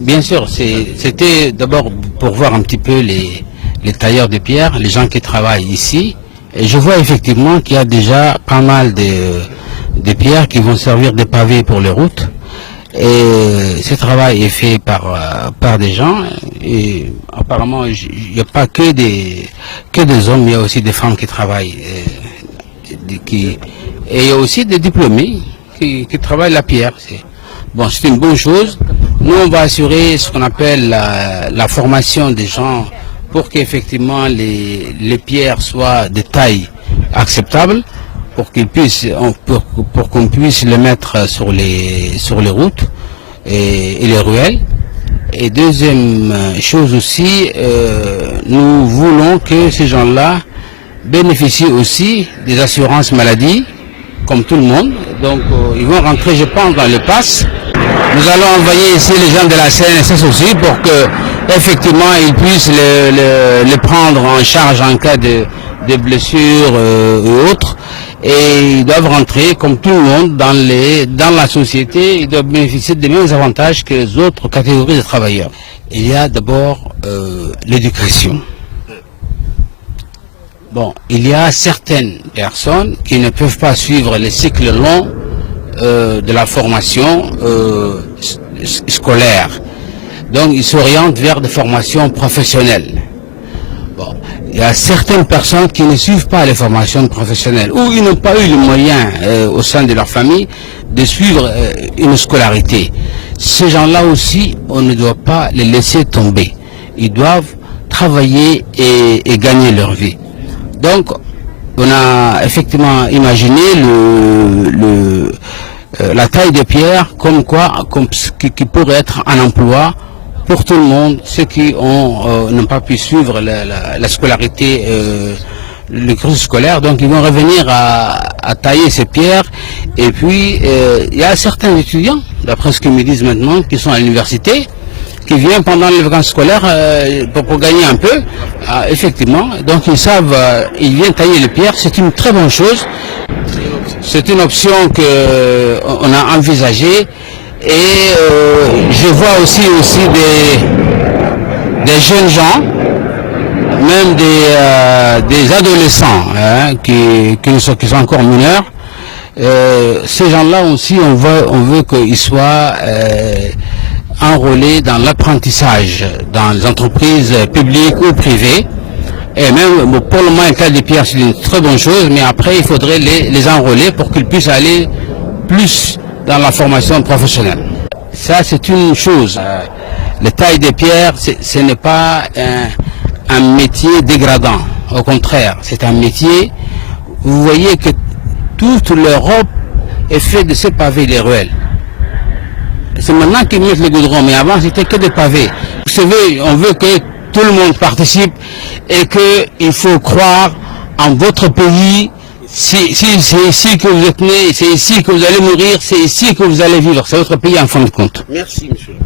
bien sûr, c'était d'abord pour voir un petit peu les tailleurs de pierre, les gens qui travaillent ici. Et je vois effectivement qu'il y a déjà pas mal de pierres qui vont servir de pavés pour les routes. Et ce travail est fait par des gens. Et apparemment, il n'y a pas que des hommes, il y a aussi des femmes qui travaillent. Et il y a aussi des diplômés qui travaillent la pierre. Bon, c'est une bonne chose. Nous, on va assurer ce qu'on appelle la formation des gens pour qu'effectivement les pierres soient de taille acceptable, pour qu'ils puissent, pour qu'on puisse les mettre sur les routes et les ruelles. Et deuxième chose aussi, nous voulons que ces gens-là bénéficient aussi des assurances maladie, comme tout le monde. Donc ils vont rentrer, je pense, dans le pass. Nous allons envoyer ici les gens de la CNSS aussi pour que effectivement ils puissent les prendre en charge en cas de blessures et autres. Et ils doivent rentrer comme tout le monde dans la société. Ils doivent bénéficier des mêmes avantages que les autres catégories de travailleurs. Il y a d'abord l'éducation. Bon, il y a certaines personnes qui ne peuvent pas suivre les cycles longs de la formation scolaire. Donc, ils s'orientent vers des formations professionnelles. Bon, il y a certaines personnes qui ne suivent pas les formations professionnelles ou ils n'ont pas eu les moyens au sein de leur famille de suivre une scolarité. Ces gens-là aussi, on ne doit pas les laisser tomber. Ils doivent travailler et gagner leur vie. Donc, on a effectivement imaginé la taille de pierre comme qui pourrait être un emploi pour tout le monde, ceux qui n'ont pas pu suivre la scolarité, le cursus scolaire. Donc ils vont revenir à tailler ces pierres. Et puis il y a certains étudiants, d'après ce qu'ils me disent maintenant, qui sont à l'université, qui viennent pendant les vacances scolaires pour gagner un peu, effectivement. Donc ils savent, ils viennent tailler les pierres, c'est une très bonne chose. C'est une option qu'on a envisagée. Et je vois aussi des jeunes gens, même des adolescents qui sont encore mineurs. Ces gens-là aussi, on veut qu'ils soient enrôlés dans l'apprentissage, dans les entreprises publiques ou privées. Et même pour le moment, le cas des pierres, c'est une très bonne chose, mais après, il faudrait les enrôler pour qu'ils puissent aller plus dans la formation professionnelle. Ça, c'est une chose. Le taille des pierres, ce n'est pas un métier dégradant. Au contraire, c'est un métier, vous voyez que toute l'Europe est faite de ces pavés, les ruelles. C'est maintenant qu'ils mettent les goudrons, mais avant, c'était que des pavés. Vous savez, on veut que tout le monde participe et qu'il faut croire en votre pays. C'est ici que vous êtes né, c'est ici que vous allez mourir, c'est ici que vous allez vivre. C'est votre pays en fin de compte. Merci, monsieur.